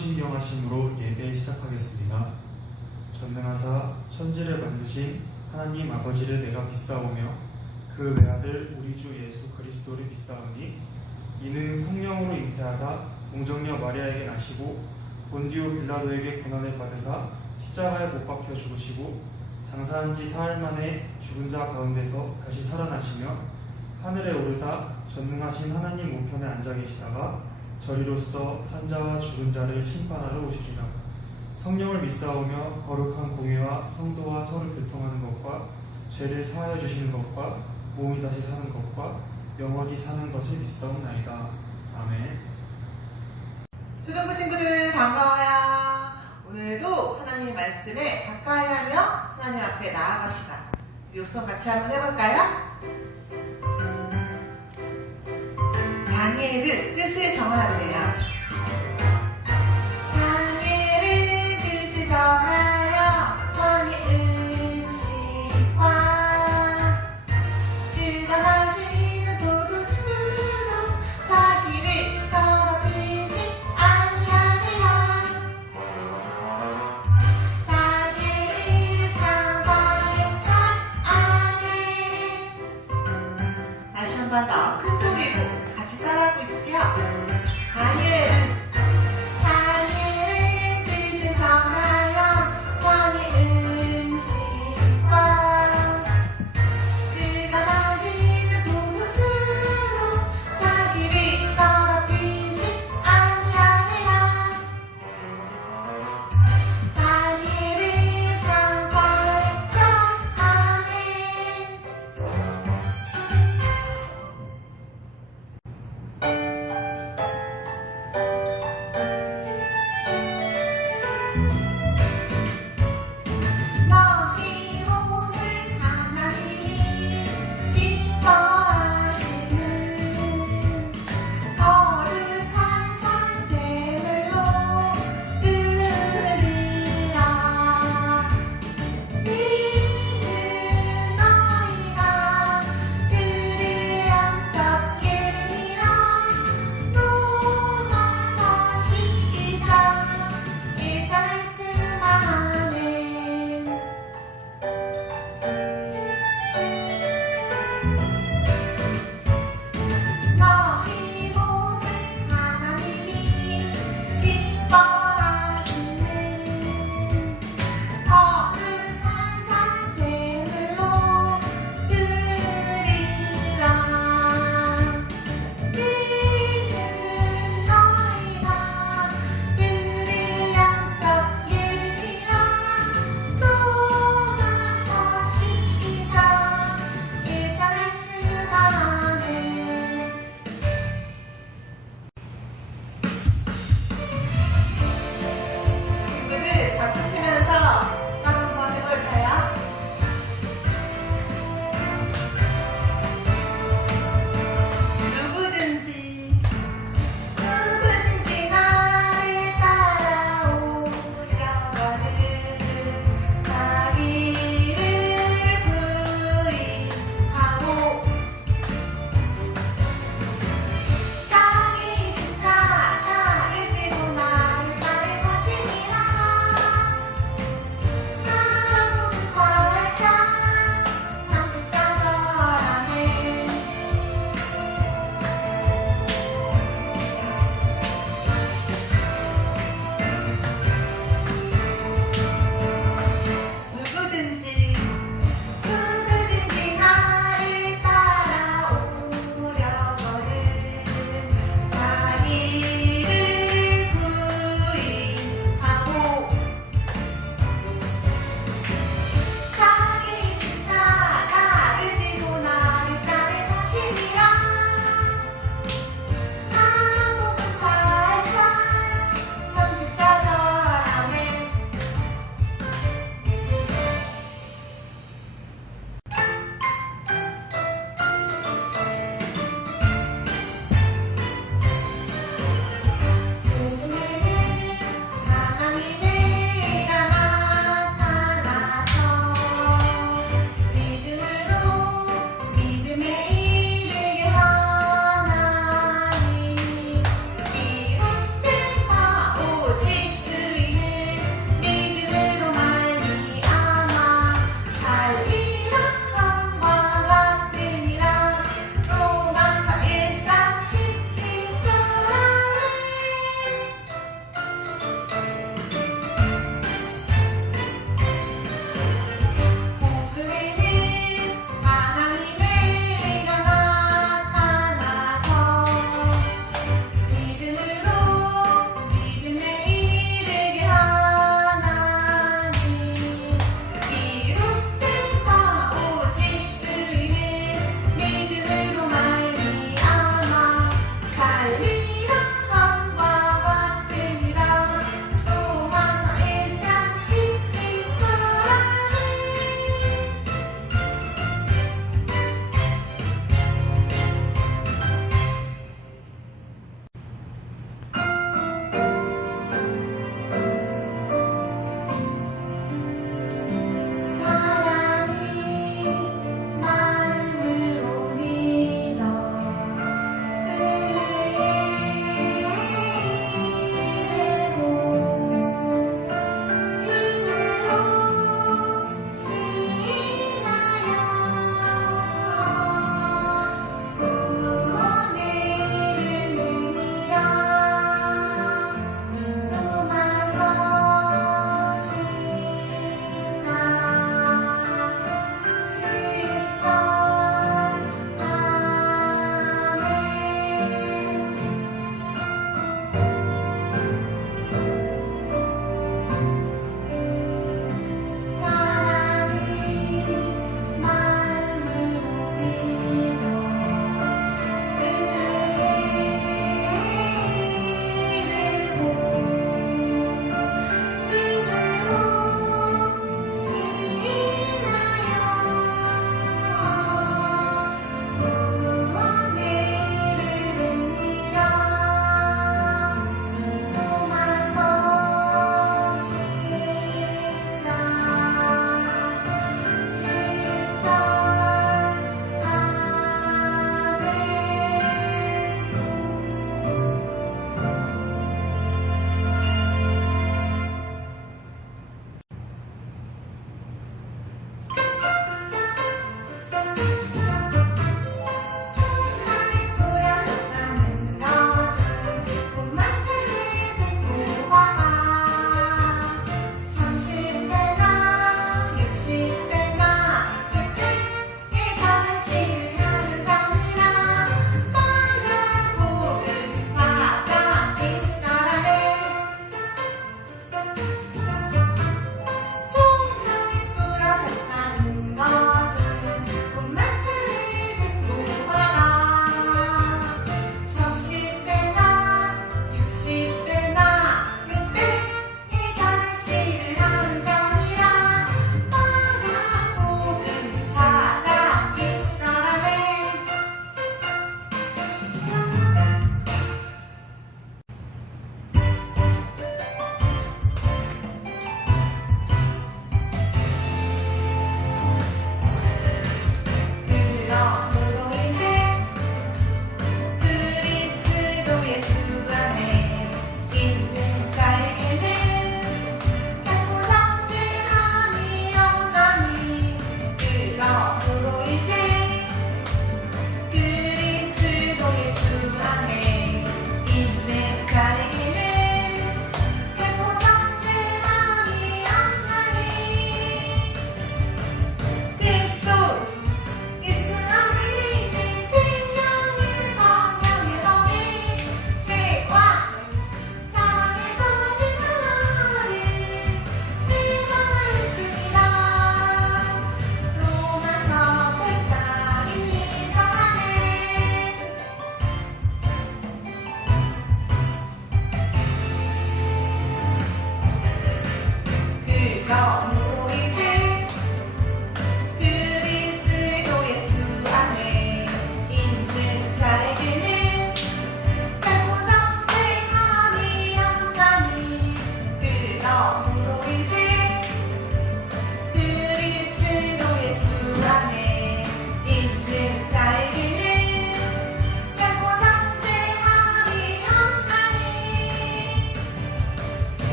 성모신경하심으로 예배 시작하겠습니다. 전능하사 천지를 만드신 하나님 아버지를 내가 믿사오며 그 외아들 우리 주 예수 그리스도를 믿사오니 이는 성령으로 잉태하사 동정녀 마리아에게 나시고 본디오 빌라도에게 고난을 받으사 십자가에 못 박혀 죽으시고 장사한 지 사흘 만에 죽은 자 가운데서 다시 살아나시며 하늘에 오르사 전능하신 하나님 우편에 앉아 계시다가 저리로서 산자와 죽은 자를 심판하러 오시리라. 성령을 믿사오며 거룩한 공회와 성도와 서로 교통하는 것과 죄를 사하여 주시는 것과 몸이 다시 사는 것과 영원히 사는 것을 믿사옵나이다. 아멘. 초등부 친구들 반가워요. 오늘도 하나님 말씀에 가까이 하며 하나님 앞에 나아갑시다. 육성 같이 한번 해볼까요? 다니엘은 뜻을 정하는데요. 다니엘은 뜻을 정하여 왕의 음식과 그가 마시는 포도주로 자기를 더럽히지 아니하리라. 다니엘은 강박에 찬 아멘. 다시 한 번 더 큰 소리로 같이 따라하고 있지요. 다니엘은 뜻을 정하여 왕의 음식과 그가 마시는 포도주로 자기를 더럽히지 아니하리라. 다니엘은 강박에 찬 아멘.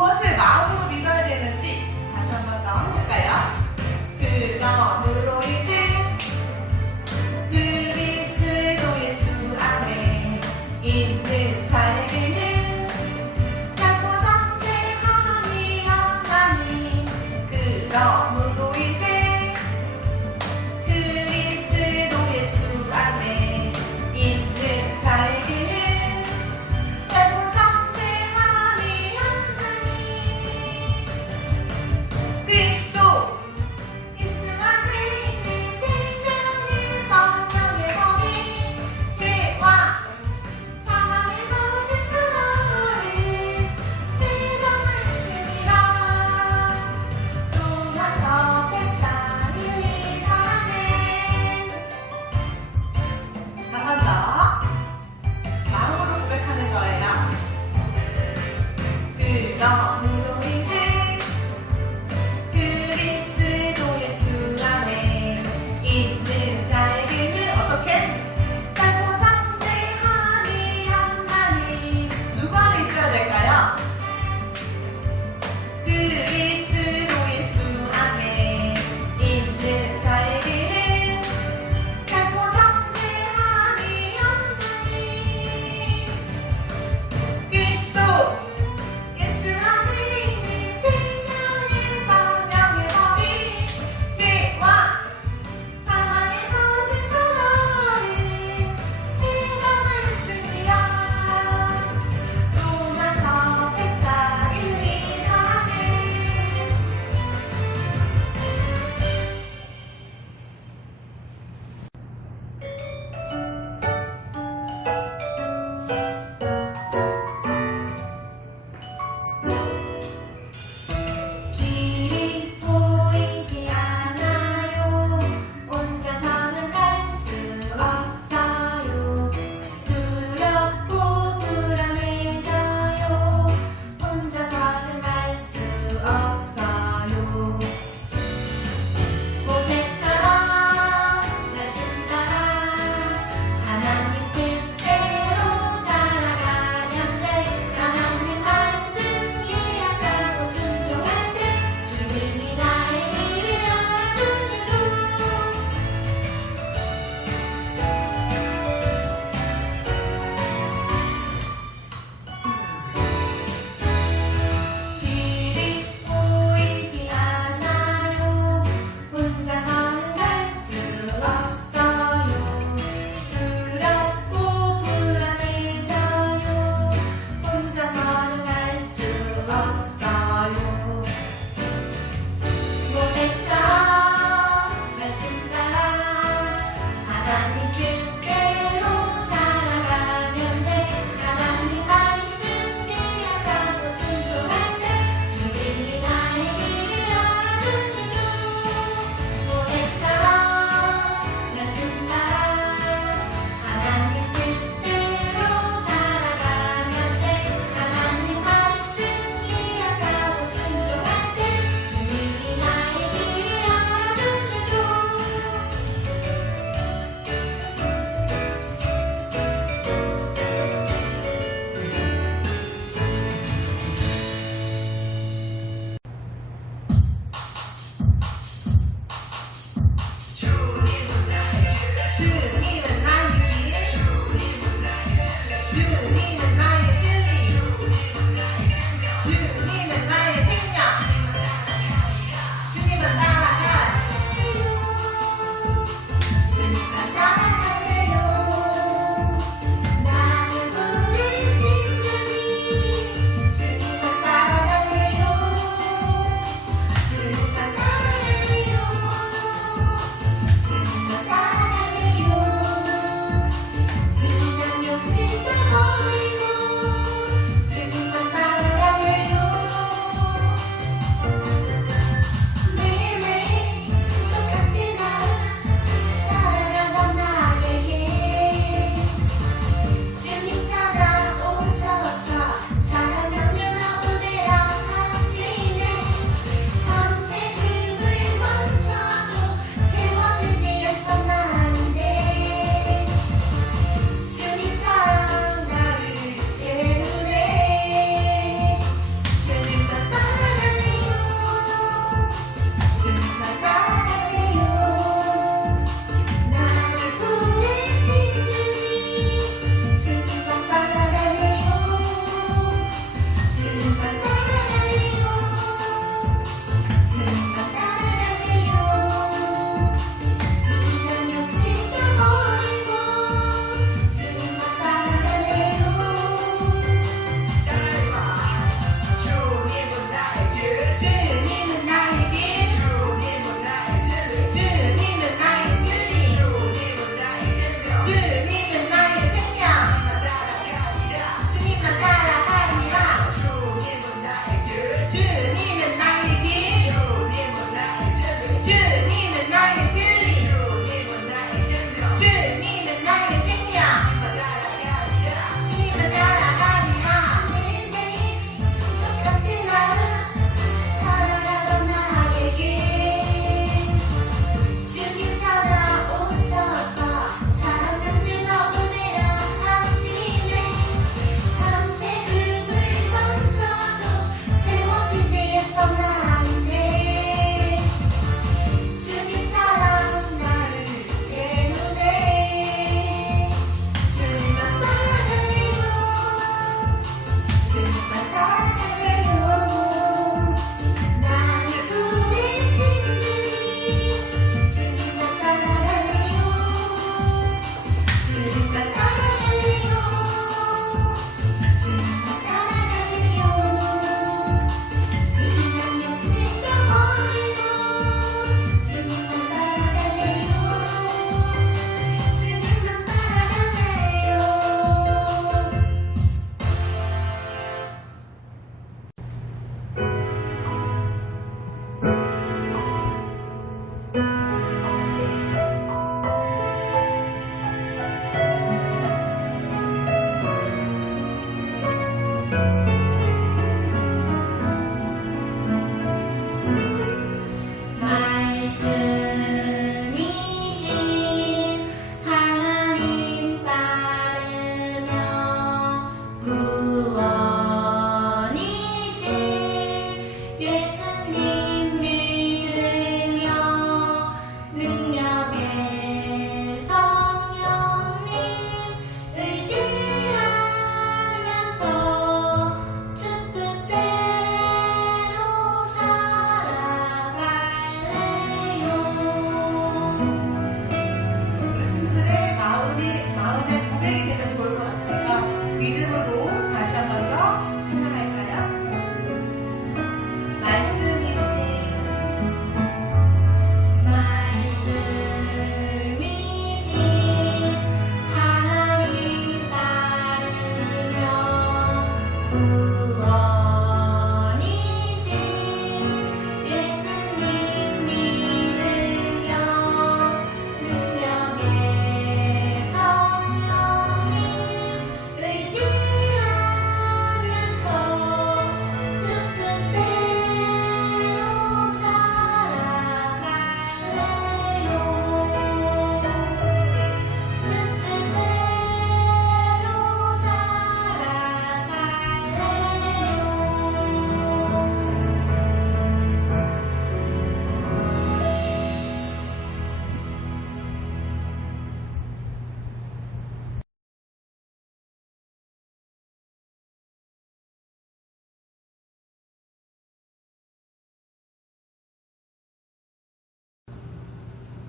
무엇을 마음으로 믿어야 되는지 다시 한번 더 해볼까요? 그러므로 이제 그리스도 예수 안에 있는 자에게는 결코 정죄함이 없나니 그러므로 이제 그리스도 예수 안에 있는 자에게는 결코 정죄함이 없나니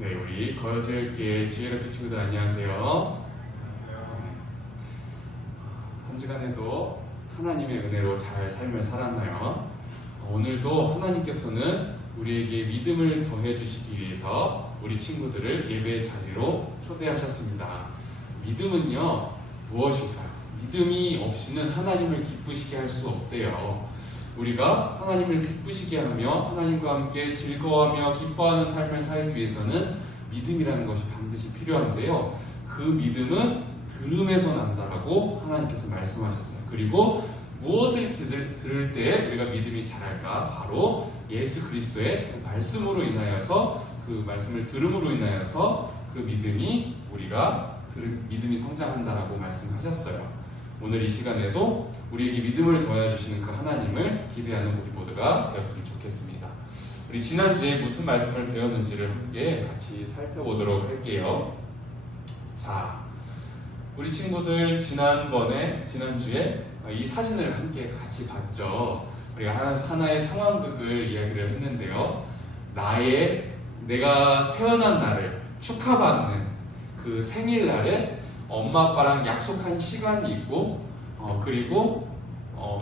네, 우리 거저교회 GLF 친구들 안녕하세요. 한 주간에도 하나님의 은혜로 잘 삶을 살았나요? 오늘도 하나님께서는 우리에게 믿음을 더해 주시기 위해서 우리 친구들을 예배의 자리로 초대하셨습니다. 믿음은요, 무엇일까요? 믿음이 없이는 하나님을 기쁘시게 할 수 없대요. 우리가 하나님을 기쁘시게 하며 하나님과 함께 즐거워하며 기뻐하는 삶을 살기 위해서는 믿음이라는 것이 반드시 필요한데요. 그 믿음은 들음에서 난다라고 하나님께서 말씀하셨어요. 그리고 무엇을 들을 때 우리가 믿음이 자랄까? 바로 예수 그리스도의 말씀으로 인하여서, 그 말씀을 들음으로 인하여서 그 믿음이 믿음이 성장한다라고 말씀하셨어요. 오늘 이 시간에도 우리에게 믿음을 더해주시는 그 하나님을 기대하는 우리 모두가 되었으면 좋겠습니다. 우리 지난주에 무슨 말씀을 배웠는지를 함께 같이 살펴보도록 할게요. 자, 우리 친구들 지난주에 이 사진을 함께 같이 봤죠. 우리가 하나의 상황극을 이야기를 했는데요. 내가 태어난 날을 축하받는 그 생일날에 엄마 아빠랑 약속한 시간이 있고, 그리고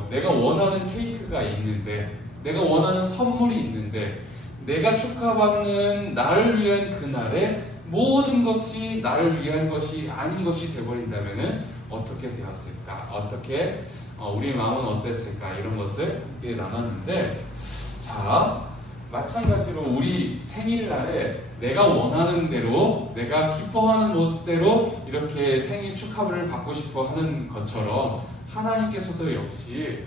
내가 원하는 케이크가 있는데, 내가 원하는 선물이 있는데, 내가 축하받는 나를 위한 그날에 모든 것이 나를 위한 것이 아닌 것이 되어버린다면 어떻게 되었을까? 어떻게 우리의 마음은 어땠을까? 이런 것을 함께 나눴는데, 자, 마찬가지로 우리 생일날에 내가 원하는 대로, 내가 기뻐하는 모습대로 이렇게 생일 축하를 받고 싶어 하는 것처럼 하나님께서도 역시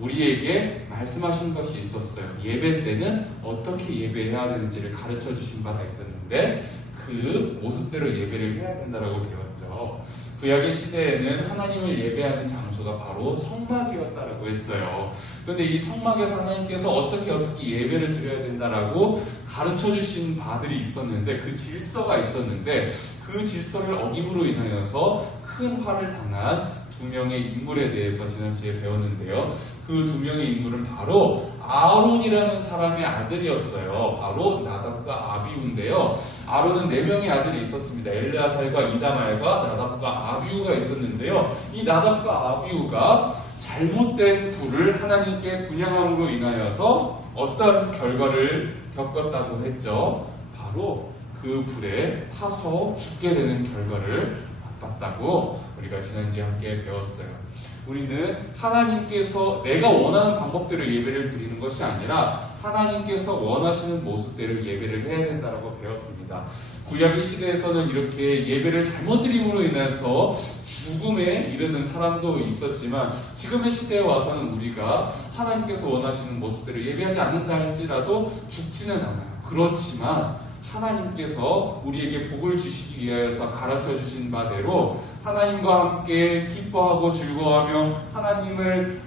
우리에게 말씀하신 것이 있었어요. 예배 때는 어떻게 예배해야 되는지를 가르쳐 주신 바가 있었는데 그 모습대로 예배를 해야 된다고 배웠죠. 구약의 시대에는 하나님을 예배하는 장소가 바로 성막이었다라고 했어요. 그런데 이 성막에서 하나님께서 어떻게 예배를 드려야 된다라고 가르쳐 주신 바들이 있었는데, 그 질서가 있었는데, 그 질서를 어김으로 인하여서 큰 화를 당한 두 명의 인물에 대해서 지난주에 배웠는데요. 그 두 명의 인물은 바로 아론이라는 사람의 아들이었어요. 바로 나답과 아비우인데요. 아론은 4명의 아들이 있었습니다. 엘레아살과 이다말과 나답과 아비우가 있었는데요. 이 나답과 아비우가 잘못된 불을 하나님께 분향함으로 인하여서 어떤 결과를 겪었다고 했죠. 바로 그 불에 타서 죽게 되는 결과를 맛봤다고 우리가 지난주에 함께 배웠어요. 우리는 하나님께서 내가 원하는 방법대로 예배를 드리는 것이 아니라 하나님께서 원하시는 모습대로 예배를 해야 된다고 배웠습니다. 구약의 시대에서는 이렇게 예배를 잘못 드림으로 인해서 죽음에 이르는 사람도 있었지만, 지금의 시대에 와서는 우리가 하나님께서 원하시는 모습대로 예배하지 않는다 할지라도 죽지는 않아요. 그렇지만 하나님께서 우리에게 복을 주시기 위해서 가르쳐 주신 바대로 하나님과 함께 기뻐하고 즐거워하며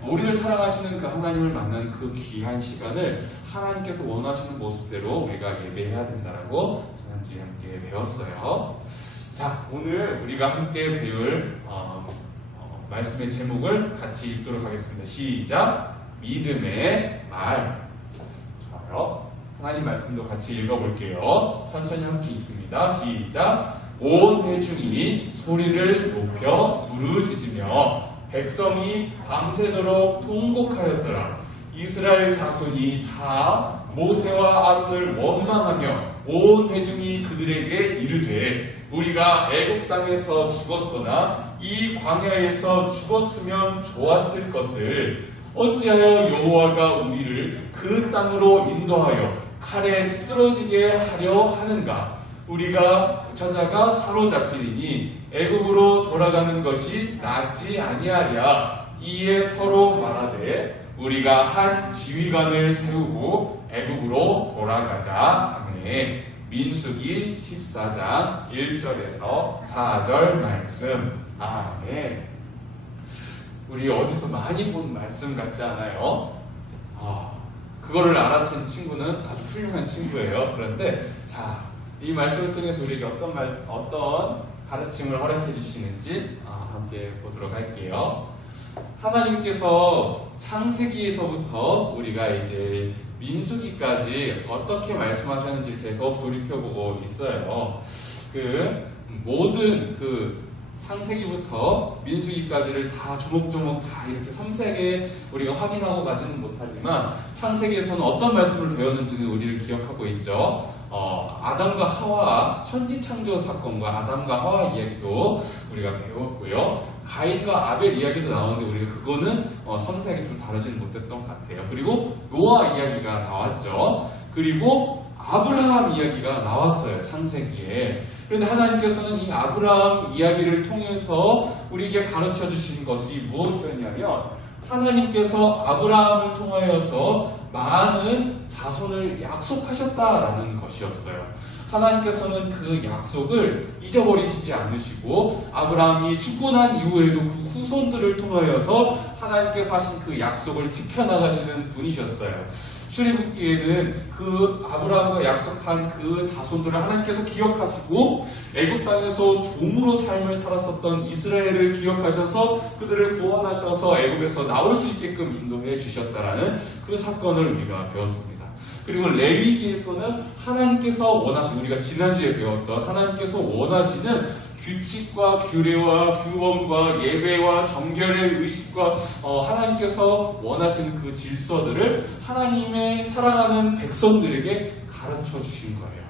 우리를 사랑하시는 그 하나님을 만나는 그 귀한 시간을 하나님께서 원하시는 모습대로 우리가 예배해야 된다라고 지난주에 함께 배웠어요. 자, 오늘 우리가 함께 배울 말씀의 제목을 같이 읽도록 하겠습니다. 시작! 믿음의 말. 좋아요. 하나님 말씀도 같이 읽어볼게요. 천천히 함께 읽습니다. 시작! 온 회중이 소리를 높여 부르짖으며 백성이 밤새도록 통곡하였더라. 이스라엘 자손이 다 모세와 아론을 원망하며 온 회중이 그들에게 이르되 우리가 애굽 땅에서 죽었거나 이 광야에서 죽었으면 좋았을 것을 어찌하여 여호와가 우리를 그 땅으로 인도하여 칼에 쓰러지게 하려 하는가? 우리가 저자가 사로잡히니 애굽으로 돌아가는 것이 낫지 아니하랴. 이에 서로 말하되 우리가 한 지휘관을 세우고 애굽으로 돌아가자 하매 민수기 14장 1절에서 4절 말씀. 아멘. 우리 어디서 많이 본 말씀 같지 않아요? 그거를 알아챈 친구는 아주 훌륭한 친구예요. 그런데 자, 이 말씀을 통해서 우리에게 어떤 가르침을 허락해 주시는지 함께 보도록 할게요. 하나님께서 창세기에서부터 우리가 이제 민수기까지 어떻게 말씀하셨는지 계속 돌이켜보고 있어요. 모든 창세기부터 민수기까지를 다 조목조목 다 이렇게 섬세하게 우리가 확인하고 가지는 못하지만 창세기에서는 어떤 말씀을 배웠는지는 우리를 기억하고 있죠. 아담과 하와 천지창조 사건과 아담과 하와 이야기도 우리가 배웠고요. 가인과 아벨 이야기도 나오는데 우리가 그거는 섬세하게 좀 다루지는 못했던 것 같아요. 그리고 노아 이야기가 나왔죠. 그리고 아브라함 이야기가 나왔어요. 창세기에. 그런데 하나님께서는 이 아브라함 이야기를 통해서 우리에게 가르쳐 주신 것이 무엇이었냐면 하나님께서 아브라함을 통하여서 많은 자손을 약속하셨다라는 것이었어요. 하나님께서는 그 약속을 잊어버리시지 않으시고 아브라함이 죽고 난 이후에도 그 후손들을 통하여서 하나님께서 하신 그 약속을 지켜나가시는 분이셨어요. 출애굽기에는 그 아브라함과 약속한 그 자손들을 하나님께서 기억하시고 애굽 땅에서 종으로 삶을 살았었던 이스라엘을 기억하셔서 그들을 구원하셔서 애굽에서 나올 수 있게끔 인도해 주셨다라는 그 사건을 우리가 배웠습니다. 그리고 레위기에서는 하나님께서 원하시는, 우리가 지난주에 배웠던 하나님께서 원하시는 규칙과 규례와 규범과 예배와 정결의 의식과 하나님께서 원하시는 그 질서들을 하나님의 사랑하는 백성들에게 가르쳐 주신 거예요.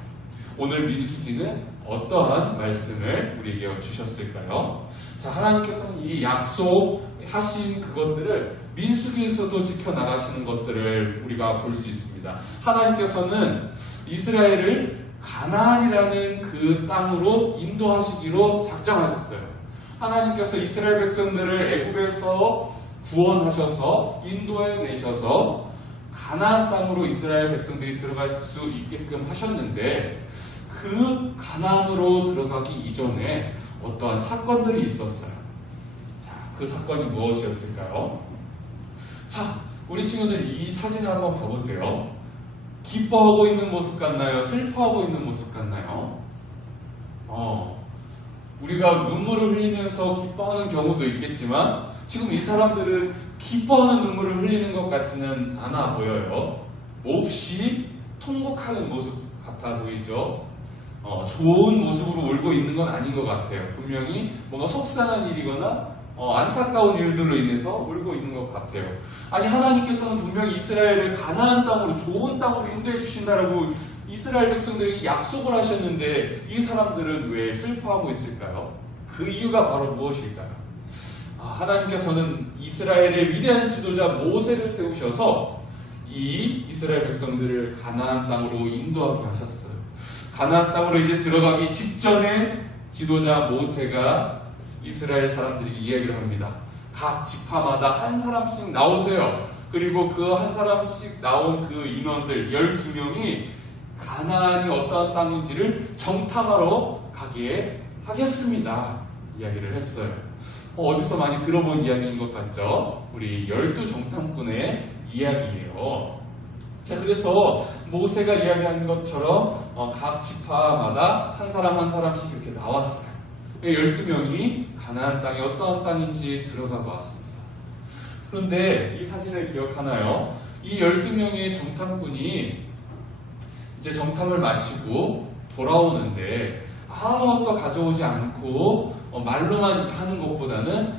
오늘 민수기는 어떠한 말씀을 우리에게 주셨을까요? 자, 하나님께서는 이 약속하신 그것들을 민수기에서도 지켜나가시는 것들을 우리가 볼 수 있습니다. 하나님께서는 이스라엘을 가나안이라는 그 땅으로 인도하시기로 작정하셨어요. 하나님께서 이스라엘 백성들을 애굽에서 구원하셔서 인도해내셔서 가나안 땅으로 이스라엘 백성들이 들어갈 수 있게끔 하셨는데 그 가나안으로 들어가기 이전에 어떠한 사건들이 있었어요. 자, 그 사건이 무엇이었을까요? 자, 우리 친구들 이 사진을 한번 봐보세요. 기뻐하고 있는 모습 같나요? 슬퍼하고 있는 모습 같나요? 우리가 눈물을 흘리면서 기뻐하는 경우도 있겠지만 지금 이 사람들은 기뻐하는 눈물을 흘리는 것 같지는 않아 보여요. 몹시 통곡하는 모습 같아 보이죠? 좋은 모습으로 울고 있는 건 아닌 것 같아요. 분명히 뭔가 속상한 일이거나 안타까운 일들로 인해서 울고 있는 것 같아요. 아니, 하나님께서는 분명히 이스라엘을 가나안 땅으로, 좋은 땅으로 인도해 주신다라고 이스라엘 백성들에게 약속을 하셨는데 이 사람들은 왜 슬퍼하고 있을까요? 그 이유가 바로 무엇일까요? 하나님께서는 이스라엘의 위대한 지도자 모세를 세우셔서 이 이스라엘 백성들을 가나안 땅으로 인도하게 하셨어요. 가나안 땅으로 이제 들어가기 직전에 지도자 모세가 이스라엘 사람들이 이야기를 합니다. 각 지파마다 한 사람씩 나오세요. 그리고 그 한 사람씩 나온 그 인원들 12명이 가나안이 어떠한 땅인지를 정탐하러 가게 하겠습니다. 이야기를 했어요. 어디서 많이 들어본 이야기인 것 같죠? 우리 12정탐꾼의 이야기예요. 자, 그래서 모세가 이야기한 것처럼 각 지파마다 한 사람 한 사람씩 이렇게 나왔어요. 12명이 가나안 땅이 어떠한 땅인지 들어가 보았습니다. 그런데 이 사진을 기억하나요? 이 12명의 정탐꾼이 이제 정탐을 마치고 돌아오는데 아무것도 가져오지 않고 말로만 하는 것보다는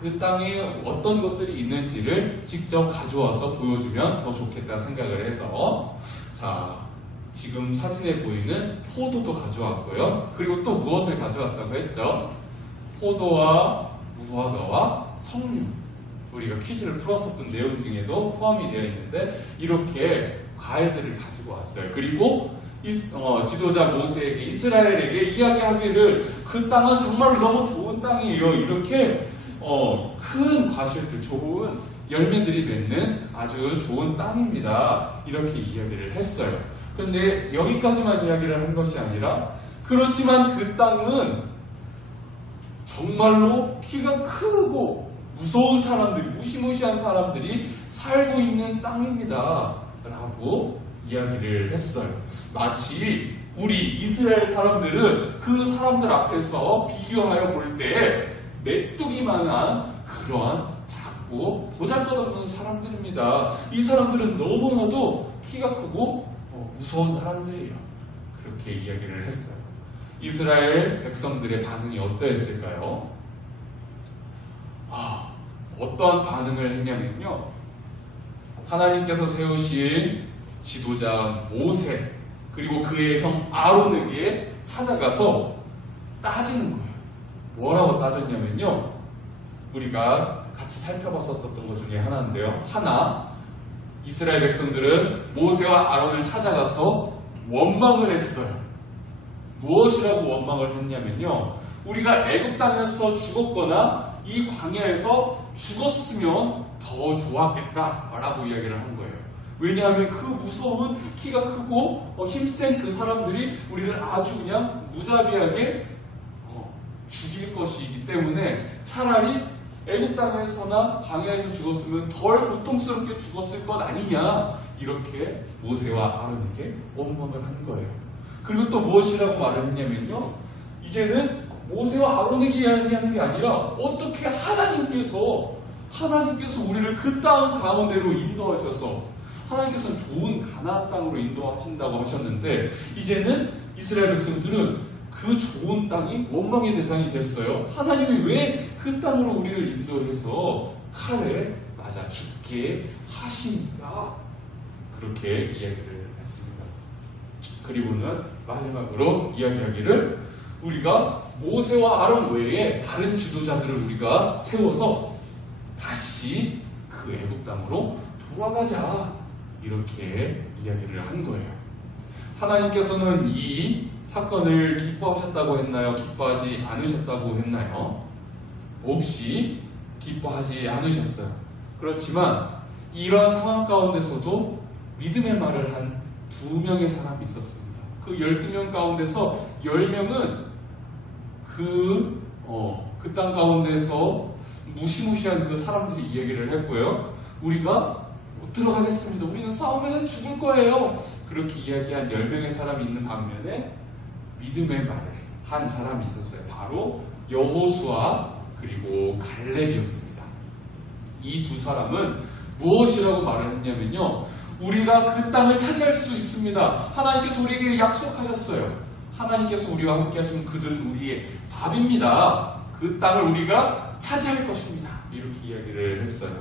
그 땅에 어떤 것들이 있는지를 직접 가져와서 보여주면 더 좋겠다 생각을 해서 자, 지금 사진에 보이는 포도도 가져왔고요. 그리고 또 무엇을 가져왔다고 했죠? 포도와 무화과와 석류. 우리가 퀴즈를 풀었었던 내용 중에도 포함이 되어 있는데 이렇게 과일들을 가지고 왔어요. 그리고 지도자 모세에게, 이스라엘에게 이야기하기를 그 땅은 정말 너무 좋은 땅이에요. 이렇게 큰 과실들, 좋은 열매들이 맺는 아주 좋은 땅입니다. 이렇게 이야기를 했어요. 그런데 여기까지만 이야기를 한 것이 아니라 그렇지만 그 땅은 정말로 키가 크고 무서운 사람들이, 무시무시한 사람들이 살고 있는 땅입니다. 라고 이야기를 했어요. 마치 우리 이스라엘 사람들은 그 사람들 앞에서 비교하여 볼 때 메뚜기만한 그러한 크고 보잘것없는 사람들입니다. 이 사람들은 너무나도 키가 크고 무서운 사람들이에요. 그렇게 이야기를 했어요. 이스라엘 백성들의 반응이 어떠했을까요? 어떠한 반응을 했냐면요. 하나님께서 세우신 지도자 모세 그리고 그의 형 아론에게 찾아가서 따지는 거예요. 뭐라고 따졌냐면요. 우리가 같이 살펴봤었던 것 중에 하나인데요. 이스라엘 백성들은 모세와 아론을 찾아가서 원망을 했어요. 무엇이라고 원망을 했냐면요. 우리가 애굽 땅에서 죽었거나 이 광야에서 죽었으면 더 좋았겠다라고 이야기를 한 거예요. 왜냐하면 그 무서운 키가 크고 힘센 그 사람들이 우리를 아주 그냥 무자비하게 죽일 것이기 때문에 차라리 애굽 땅에서나 광야에서 죽었으면 덜 고통스럽게 죽었을 것 아니냐, 이렇게 모세와 아론에게 원망을 한 거예요. 그리고 또 무엇이라고 말을 했냐면요, 이제는 모세와 아론에게 이야기하는 게 아니라 어떻게 하나님께서 우리를 그 땅 가운데로 인도하셔서 하나님께서는 좋은 가나안 땅으로 인도하신다고 하셨는데, 이제는 이스라엘 백성들은 그 좋은 땅이 원망의 대상이 됐어요. 하나님이 왜 그 땅으로 우리를 인도해서 칼에 맞아 죽게 하십니까? 그렇게 이야기를 했습니다. 그리고는 마지막으로 이야기하기를, 우리가 모세와 아론 외에 다른 지도자들을 우리가 세워서 다시 그 애굽 땅으로 돌아가자, 이렇게 이야기를 한 거예요. 하나님께서는 이 사건을 기뻐하셨다고 했나요? 기뻐하지 않으셨다고 했나요? 몹시 기뻐하지 않으셨어요. 그렇지만 이러한 상황 가운데서도 믿음의 말을 한 2명의 사람이 있었습니다. 그 12명 가운데서 10명은 그 땅 가운데서 무시무시한 그 사람들이 이야기를 했고요. 우리가 못 들어가겠습니다. 우리는 싸우면 죽을 거예요. 그렇게 이야기한 10명의 사람이 있는 반면에 믿음의 말을 한 사람이 있었어요. 바로 여호수아 그리고 갈렙이었습니다. 이 두 사람은 무엇이라고 말을 했냐면요, 우리가 그 땅을 차지할 수 있습니다. 하나님께서 우리에게 약속하셨어요. 하나님께서 우리와 함께 하시면 그들은 우리의 밥입니다. 그 땅을 우리가 차지할 것입니다. 이렇게 이야기를 했어요.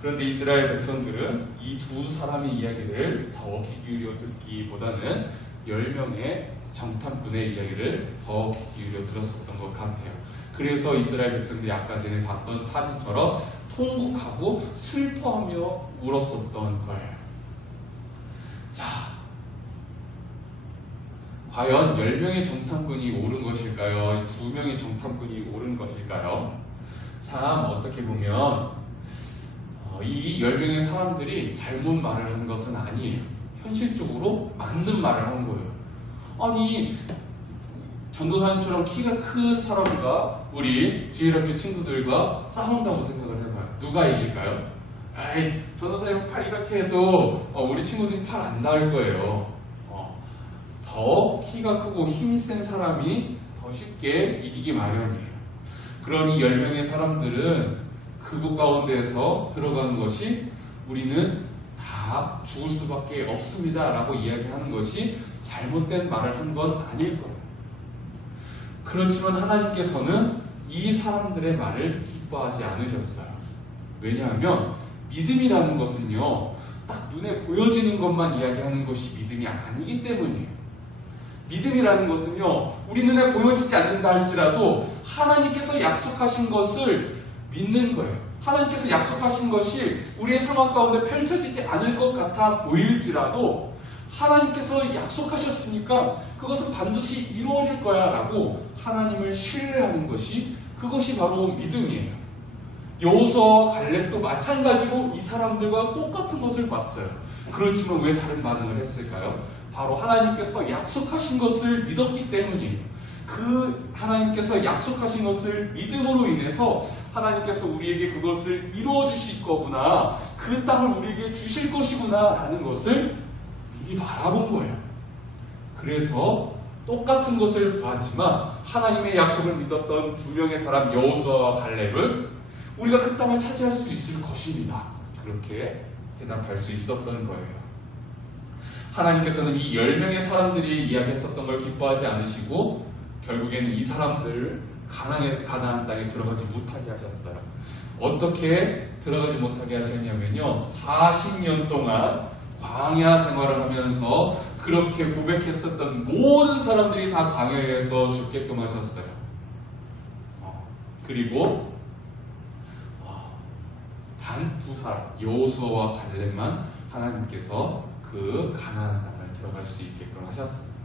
그런데 이스라엘 백성들은 이 두 사람의 이야기를 더 귀 기울여 듣기보다는 10명의 정탐꾼의 이야기를 더 귀 기울여 들었었던 것 같아요. 그래서 이스라엘 백성들이 아까 전에 봤던 사진처럼 통곡하고 슬퍼하며 울었었던 거예요. 자, 과연 10명의 정탐꾼이 옳은 것일까요? 2명의 정탐꾼이 옳은 것일까요? 참, 어떻게 보면 이 10명의 사람들이 잘못 말을 한 것은 아니에요. 현실적으로 맞는 말을 한 거예요. 아니, 전도사님처럼 키가 큰 사람과 우리 주일학교 친구들과 싸운다고 생각을 해봐요. 누가 이길까요? 에이, 전도사님 팔 이렇게 해도 우리 친구들이 팔 안 닿을 거예요. 더 키가 크고 힘이 센 사람이 더 쉽게 이기기 마련이에요. 그러니 10명의 사람들은 그곳 가운데에서 들어가는 것이 우리는 다 죽을 수밖에 없습니다 라고 이야기하는 것이 잘못된 말을 한 건 아닐 거예요. 그렇지만 하나님께서는 이 사람들의 말을 기뻐하지 않으셨어요. 왜냐하면 믿음이라는 것은요, 딱 눈에 보여지는 것만 이야기하는 것이 믿음이 아니기 때문이에요. 믿음이라는 것은요, 우리 눈에 보여지지 않는다 할지라도 하나님께서 약속하신 것을 믿는 거예요. 하나님께서 약속하신 것이 우리의 상황 가운데 펼쳐지지 않을 것 같아 보일지라도 하나님께서 약속하셨으니까 그것은 반드시 이루어질 거야 라고 하나님을 신뢰하는 것이, 그것이 바로 믿음이에요. 여호수아와 갈렙도 마찬가지로 이 사람들과 똑같은 것을 봤어요. 그렇지만 왜 다른 반응을 했을까요? 바로 하나님께서 약속하신 것을 믿었기 때문이에요. 그 하나님께서 약속하신 것을 믿음으로 인해서 하나님께서 우리에게 그것을 이루어 주실 거구나, 그 땅을 우리에게 주실 것이구나 라는 것을 미리 바라본 거예요. 그래서 똑같은 것을 봤지만 하나님의 약속을 믿었던 2명의 사람 여호수아와 갈렙은 우리가 그 땅을 차지할 수 있을 것입니다. 그렇게 대답할 수 있었던 거예요. 하나님께서는 이 10명의 사람들이 이야기했었던 걸 기뻐하지 않으시고 결국에는 이 사람들을 가나안 땅에 들어가지 못하게 하셨어요. 어떻게 들어가지 못하게 하셨냐면요, 40년 동안 광야 생활을 하면서 그렇게 고백했었던 모든 사람들이 다 광야에서 죽게끔 하셨어요. 그리고 단 2사람 여호수아와 갈렙만 하나님께서 그 가나안 땅을 들어갈 수 있게끔 하셨습니다.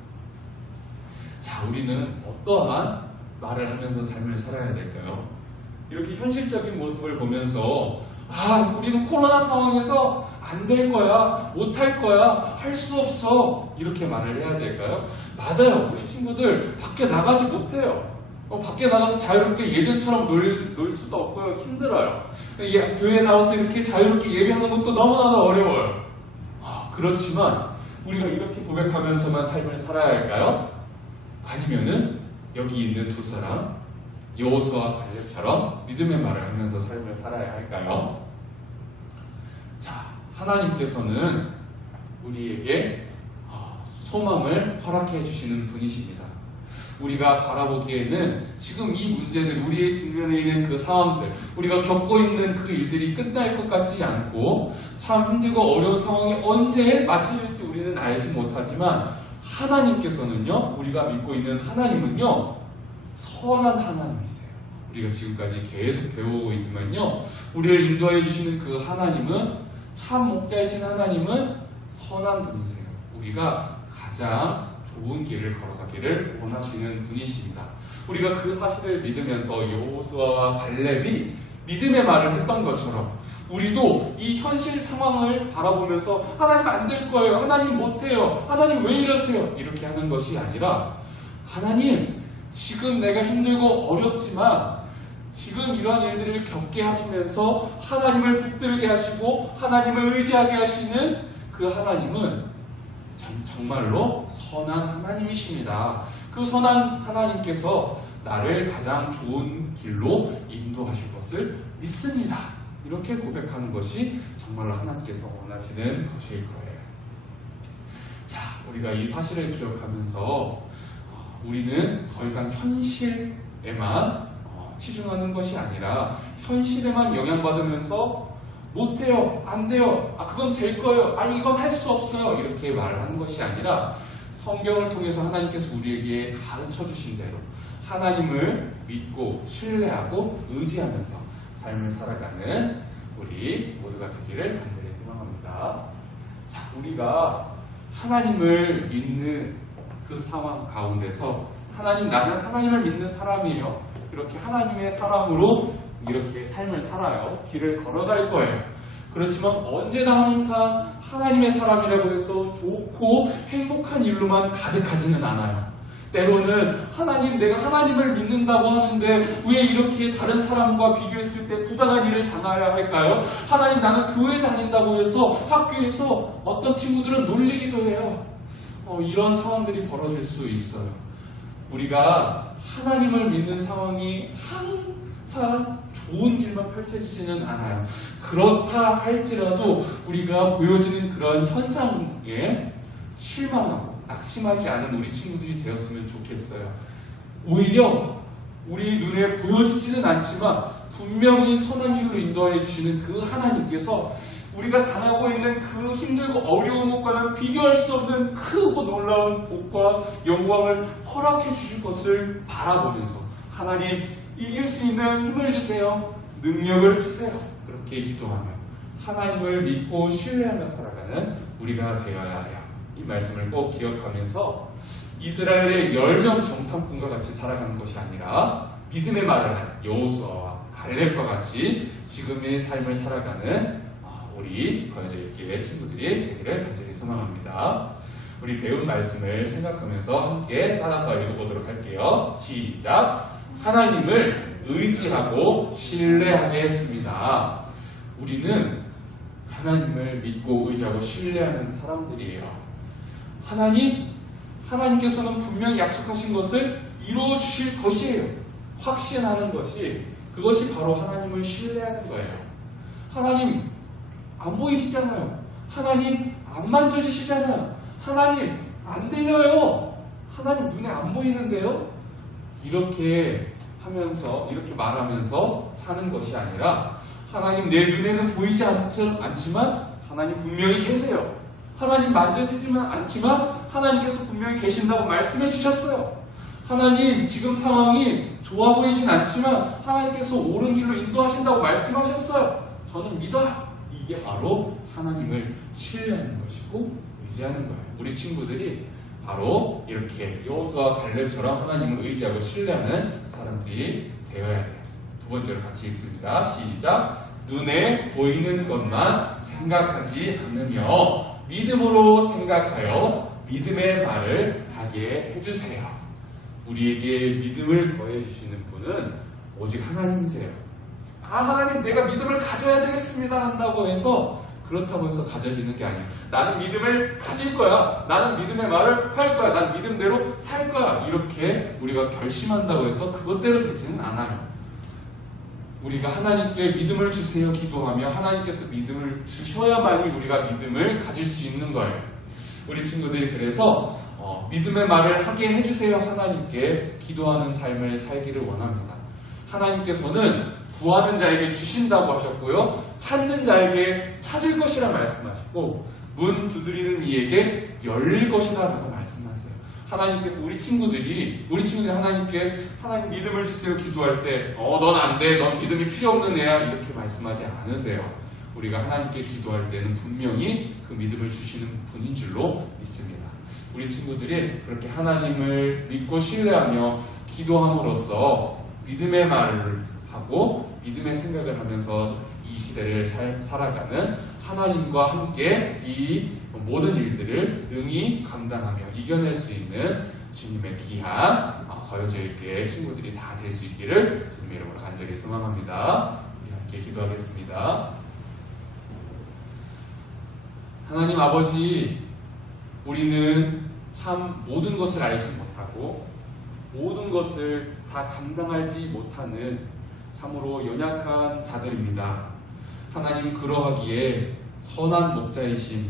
자, 우리는 어떠한 말을 하면서 삶을 살아야 될까요? 이렇게 현실적인 모습을 보면서 우리는 코로나 상황에서 안 될 거야, 못 할 거야, 할 수 없어 이렇게 말을 해야 될까요? 맞아요. 우리 친구들 밖에 나가지 못해요. 밖에 나가서 자유롭게 예전처럼 놀 수도 없고요. 힘들어요. 교회에 나와서 이렇게 자유롭게 예배하는 것도 너무나도 어려워요. 그렇지만 우리가 이렇게 고백하면서만 삶을 살아야 할까요? 아니면은 여기 있는 2사람 여호수아와 갈렙처럼 믿음의 말을 하면서 삶을 살아야 할까요? 자, 하나님께서는 우리에게 소망을 허락해 주시는 분이십니다. 우리가 바라보기에는 지금 이 문제들, 우리의 주변에 있는 그 상황들, 우리가 겪고 있는 그 일들이 끝날 것 같지 않고 참 힘들고 어려운 상황이 언제 마쳐질지 우리는 알지 못하지만 하나님께서는요, 우리가 믿고 있는 하나님은요, 선한 하나님이세요. 우리가 지금까지 계속 배우고 있지만요, 우리를 인도해 주시는 그 하나님은, 참 목자이신 하나님은 선한 분이세요. 우리가 가장 좋은 길을 걸어가기를 원하시는 분이십니다. 우리가 그 사실을 믿으면서 여호수아와 갈렙이 믿음의 말을 했던 것처럼 우리도 이 현실 상황을 바라보면서 하나님 안 될 거예요, 하나님 못해요, 하나님 왜 이러세요 이렇게 하는 것이 아니라, 하나님 지금 내가 힘들고 어렵지만 지금 이러한 일들을 겪게 하시면서 하나님을 붙들게 하시고 하나님을 의지하게 하시는 그 하나님은 정말로 선한 하나님이십니다. 그 선한 하나님께서 나를 가장 좋은 길로 인도하실 것을 믿습니다. 이렇게 고백하는 것이 정말로 하나님께서 원하시는 것일 거예요. 자, 우리가 이 사실을 기억하면서 우리는 더 이상 현실에만 치중하는 것이 아니라 현실에만 영향받으면서 못해요, 안 돼요, 그건 될 거예요, 이건 할 수 없어요 이렇게 말을 하는 것이 아니라 성경을 통해서 하나님께서 우리에게 가르쳐 주신 대로 하나님을 믿고 신뢰하고 의지하면서 삶을 살아가는 우리 모두가 되기를 간절히 소망합니다. 자, 우리가 하나님을 믿는 그 상황 가운데서 나는 하나님을 믿는 사람이에요, 이렇게 하나님의 사람으로 이렇게 삶을 살아요. 길을 걸어갈 거예요. 그렇지만 언제나 항상 하나님의 사람이라고 해서 좋고 행복한 일로만 가득하지는 않아요. 때로는 내가 하나님을 믿는다고 하는데 왜 이렇게 다른 사람과 비교했을 때 부당한 일을 당해야 할까요? 하나님, 나는 교회 다닌다고 해서 학교에서 어떤 친구들은 놀리기도 해요. 이런 상황들이 벌어질 수 있어요. 우리가 하나님을 믿는 상황이 항상 좋은 길만 펼쳐지지는 않아요. 그렇다 할지라도 우리가 보여지는 그런 현상에 실망하고 낙심하지 않은 우리 친구들이 되었으면 좋겠어요. 오히려 우리 눈에 보여지지는 않지만 분명히 선한 길로 인도해 주시는 그 하나님께서 우리가 당하고 있는 그 힘들고 어려운 것과는 비교할 수 없는 크고 놀라운 복과 영광을 허락해 주실 것을 바라보면서, 하나님 이길 수 있는 힘을 주세요, 능력을 주세요, 그렇게 기도하며 하나님을 믿고 신뢰하며 살아가는 우리가 되어야 해요. 이 말씀을 꼭 기억하면서 이스라엘의 10명 정탐꾼과 같이 살아가는 것이 아니라 믿음의 말을 한 여호수아와 갈렙과 같이 지금의 삶을 살아가는 우리 거여져있기의 친구들이 되기를 간절히 소망합니다. 우리 배운 말씀을 생각하면서 함께 따라서 읽어보도록 할게요. 시작! 하나님을 의지하고 신뢰하겠습니다. 우리는 하나님을 믿고 의지하고 신뢰하는 사람들이에요. 하나님께서는 분명히 약속하신 것을 이루어 주실 것이에요. 확신하는 것이 그것이 바로 하나님을 신뢰하는 거예요. 하나님 안 보이시잖아요. 하나님 안 만져주시잖아요. 하나님 안 들려요. 하나님 눈에 안 보이는데요. 이렇게 하면서, 이렇게 말하면서 사는 것이 아니라, 하나님 내 눈에는 보이지 않지만 하나님 분명히 계세요. 하나님 만져지지만 않지만 하나님께서 분명히 계신다고 말씀해 주셨어요. 하나님 지금 상황이 좋아 보이진 않지만 하나님께서 옳은 길로 인도하신다고 말씀하셨어요. 저는 믿어요. 이게 바로 하나님을 신뢰하는 것이고 의지하는 거예요. 우리 친구들이 바로 이렇게 여호수아와 갈렙처럼 하나님을 의지하고 신뢰하는 사람들이 되어야 돼요. 두 번째로 같이 읽습니다. 시작. 눈에 보이는 것만 생각하지 않으며 믿음으로 생각하여 믿음의 말을 하게 해주세요. 우리에게 믿음을 더해주시는 분은 오직 하나님이세요. 하나님 내가 믿음을 가져야 되겠습니다 한다고 해서, 그렇다고 해서 가져지는 게 아니에요. 나는 믿음을 가질 거야. 나는 믿음의 말을 할 거야. 난 믿음대로 살 거야. 이렇게 우리가 결심한다고 해서 그것대로 되지는 않아요. 우리가 하나님께 믿음을 주세요 기도하며 하나님께서 믿음을 주셔야만이 우리가 믿음을 가질 수 있는 거예요. 우리 친구들이 그래서 믿음의 말을 하게 해주세요 하나님께 기도하는 삶을 살기를 원합니다. 하나님께서는 구하는 자에게 주신다고 하셨고요, 찾는 자에게 찾을 것이라 말씀하시고, 문 두드리는 이에게 열릴 것이다 라고 말씀하세요. 하나님께서 우리 친구들이 하나님께 하나님 믿음을 주세요 기도할 때 넌 안 돼, 넌 믿음이 필요 없는 애야 이렇게 말씀하지 않으세요. 우리가 하나님께 기도할 때는 분명히 그 믿음을 주시는 분인 줄로 믿습니다. 우리 친구들이 그렇게 하나님을 믿고 신뢰하며 기도함으로써 믿음의 말을 하고 믿음의 생각을 하면서 이 시대를 살아가는, 하나님과 함께 이 모든 일들을 능히 감당하며 이겨낼 수 있는 주님의 귀한 거여져있게 친구들이 다 될 수 있기를 주님의 이름으로 간절히 소망합니다. 우리 함께 기도하겠습니다. 하나님 아버지, 우리는 참 모든 것을 알지 못하고 모든 것을 다 감당하지 못하는 참으로 연약한 자들입니다. 하나님, 그러하기에 선한 목자이신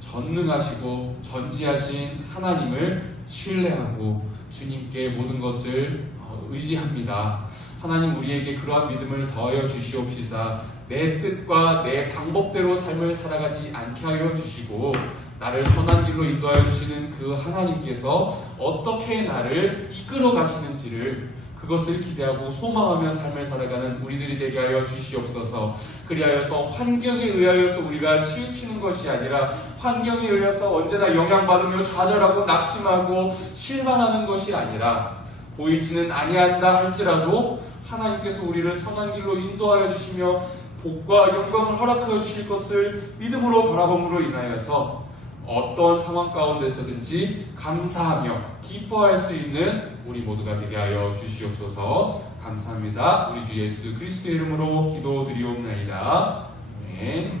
전능하시고 전지하신 하나님을 신뢰하고 주님께 모든 것을 의지합니다. 하나님, 우리에게 그러한 믿음을 더하여 주시옵시사 내 뜻과 내 방법대로 삶을 살아가지 않게 하여 주시고, 나를 선한 길로 인도하여 주시는 그 하나님께서 어떻게 나를 이끌어 가시는지를, 그것을 기대하고 소망하며 삶을 살아가는 우리들이 되게 하여 주시옵소서. 그리하여서 환경에 의하여서 우리가 치우치는 것이 아니라, 환경에 의해서 언제나 영향받으며 좌절하고 낙심하고 실망하는 것이 아니라, 보이지는 아니한다 할지라도 하나님께서 우리를 선한 길로 인도하여 주시며 복과 영광을 허락하여 주실 것을 믿음으로 바라봄으로 인하여서 어떤 상황 가운데서든지 감사하며 기뻐할 수 있는 우리 모두가 되게 하여 주시옵소서. 감사합니다. 우리 주 예수 그리스도의 이름으로 기도드리옵나이다. 아멘.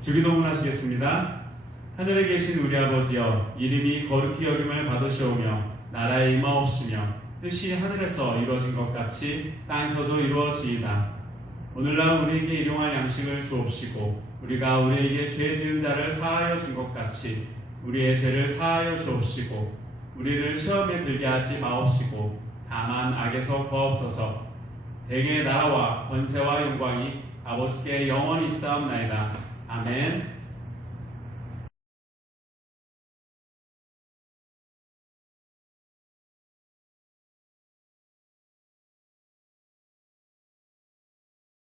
주기도문 하시겠습니다. 하늘에 계신 우리 아버지여, 이름이 거룩히 여김을 받으시오며 나라의 임하옵시며 뜻이 하늘에서 이루어진 것 같이 땅에서도 이루어지이다. 오늘날 우리에게 일용할 양식을 주옵시고, 우리가 우리에게 죄 지은 자를 사하여 준 것 같이 우리의 죄를 사하여 주옵시고, 우리를 시험에 들게 하지 마옵시고 다만 악에서 구하옵소서. 대개의 나라와 권세와 영광이 아버지께 영원히 있사옵나이다. 아멘.